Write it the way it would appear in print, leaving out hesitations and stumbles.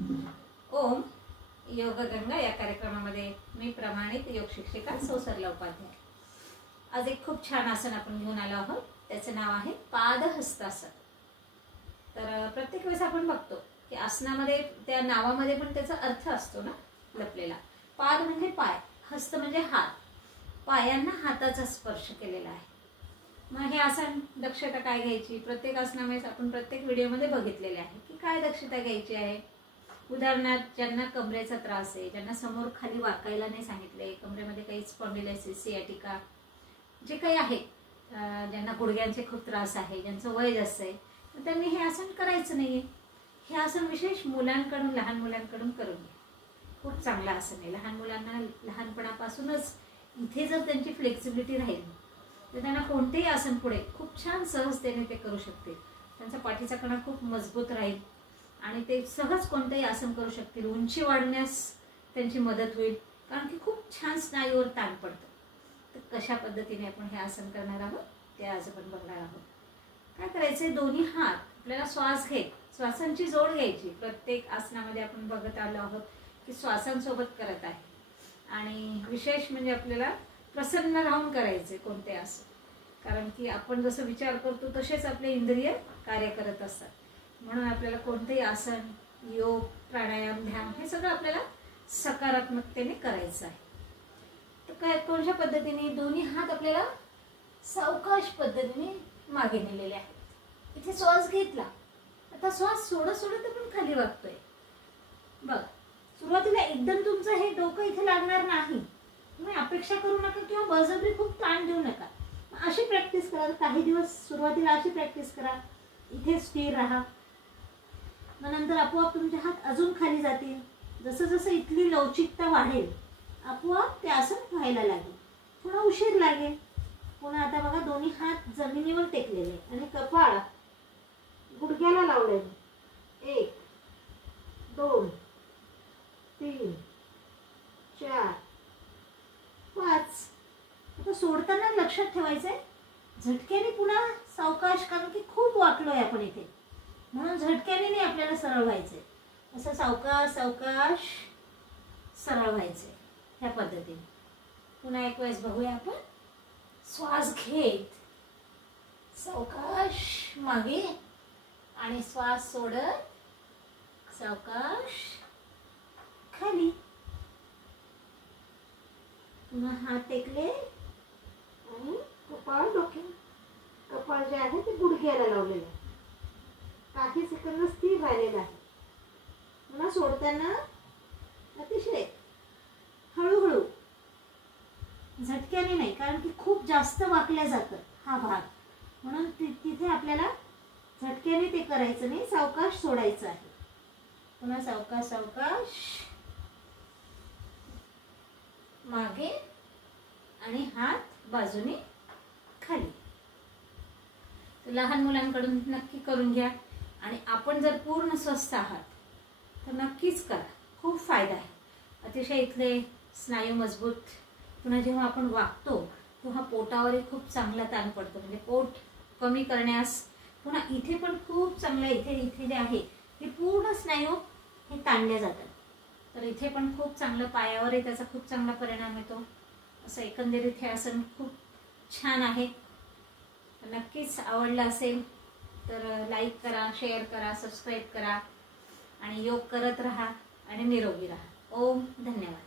ओम योग गंगा या कार्यक्रमामध्ये मी प्रमाणित योग शिक्षिका सौ सरला उपाध्याय। आज एक खूप छान आसन आपण घेऊन आलो आहोत। त्याचे नाव आहे पादहस्तासन। तर प्रत्येक वेळेस आपण बघतो की आसनामध्ये त्या नावामध्ये पण त्याचा अर्थ असतो ना लपलेला। पाद म्हणजे पाय, हस्त म्हणजे हात, पायांना हाताचा स्पर्श केलेला आहे। मग हे आसन दक्षता काय घ्यायची, प्रत्येक आसनामध्ये आपण प्रत्येक व्हिडिओमध्ये बघितलेले आहे की काय दक्षता घ्यायची आहे। उदाहरणार्थ ज्यांना कमरेचा त्रास आहे, ज्यांना समोर खाली वाकायला नाही सांगितले, कमरेमध्ये काही स्पॉन्डिलायसिस, सियाटिका जे काही आहे, ज्यांना गुडघ्यांचे खूप त्रास आहे, ज्यांचं वय जास्त आहे, तर त्यांनी हे आसन करायचं नाहीये। हे आसन विशेष मुलांकडून, लहान मुलांकडून करून घ्या। खूप चांगलं आसन आहे। लहान मुलांना लहानपणापासूनच इथे जर त्यांची फ्लेक्सिबिलिटी राहील तर त्यांना कोणतेही आसन पुढे खूप छान सहजतेने ते करू शकतील। त्यांचा पाठीचा कणा खूप मजबूत राहील आणि ते सहज कोणतेही आसन करू शकतील। उंची वाढण्यास त्यांची मदत होईल, कारण की खूप छान स्नायूवर ताण पडतो। तर कशा पद्धतीने आपण हे आसन करणार आहोत ते आज आपण बघणार आहोत। काय करायचे, दोन्ही हात आपल्याला श्वास घेत श्वासांची जोड घ्यायची। प्रत्येक आसनामध्ये आपण बघत आलो आहोत की श्वासांसोबत करत आहे आणि विशेष म्हणजे आपल्याला प्रसन्न राहून करायचे कोणते आसन, कारण की आपण जसं विचार करतो तसेच आपले इंद्रिय कार्य करत असतात। म्हणून आपल्याला कोणतेही आसन, योग, प्राणायाम, ध्यान हे सगळं आपल्याला सकारात्मकतेने करायचं आहे। तर काय कोणत्या पद्धतीने, दोन्ही हात आपल्याला सावकाश पद्धतीने मागे नेलेले आहेत। इथे श्वास घेतला, आता श्वास सोडत सोडत आपण खाली वाकतोय। बघ, सुरुवातीला एकदम तुमचं हे डोकं इथे लागणार नाही। तुम्ही अपेक्षा करू नका किंवा बळजबरी खूप ताण देऊ नका। अशी प्रॅक्टिस करा, काही दिवस सुरुवातीला अशी प्रॅक्टिस करा, इथे स्थिर राहा। मग नंतर आपोआप तुमचे हात अजून खाली जातील। जसं जसं इथली लवचिकता वाढेल आपोआप ते आसन व्हायला लागेल। थोडा उशीर लागेल। पुन्हा आता बघा, दोन्ही हात जमिनीवर टेकलेले आणि कपाळ गुडघ्याला लावलेले। 1 2 3 4 5। आता सोडताना लक्षात ठेवायचंय, झटक्याने पुन्हा सावकाश, कारण की खूप वाकलोय आपण इथे, म्हणून झटक्याने नाही आपल्याला सरळ व्हायचंय। असं सावकाश सावकाश सरळ व्हायचंय ह्या पद्धतीने। पुन्हा एक वेळेस बघूया आपण। श्वास घेत सावकाश मागे आणि श्वास सोडत सावकाश खाली। पुन्हा हात टेकले आणि कपाळ जे आहे ते गुडघ्याला लावलेलं आहे। काही सेकंद स्थिर राहिलेला आहे। पुन्हा सोडताना अतिशय हळूहळू, झटक्याने नाही, कारण की खूप जास्त वाकल्या जातं हा भाग, म्हणून तिथे आपल्याला झटक्याने ते करायचं नाही, सावकाश सोडायचं आहे। पुन्हा सावकाश सावकाश मागे आणि हात बाजूने खाली। लहान मुलांकडून नक्की करून घ्या आणि आपण जर पूर्ण स्वस्थ आहात तर नक्कीच करा, खूप फायदा आहे। अतिशय इथले स्नायू मजबूत, पुन्हा जेव्हा आपण वाकतो तेव्हा पोटावरही खूप चांगला ताण पडतो, म्हणजे पोट कमी करण्यास, पुन्हा इथे पण खूप चांगलं, इथे जे आहे हे पूर्ण स्नायू हे ताणले जातात। तर इथे पण खूप चांगलं, पायावरही त्याचा खूप चांगला परिणाम येतो। असं एकंदरीत हे आसन खूप छान आहे। नक्कीच आवडलं असेल तर लाईक करा, शेअर करा, सबस्क्राईब करा आणि योग करत राहा आणि निरोगी राहा। ओम, धन्यवाद।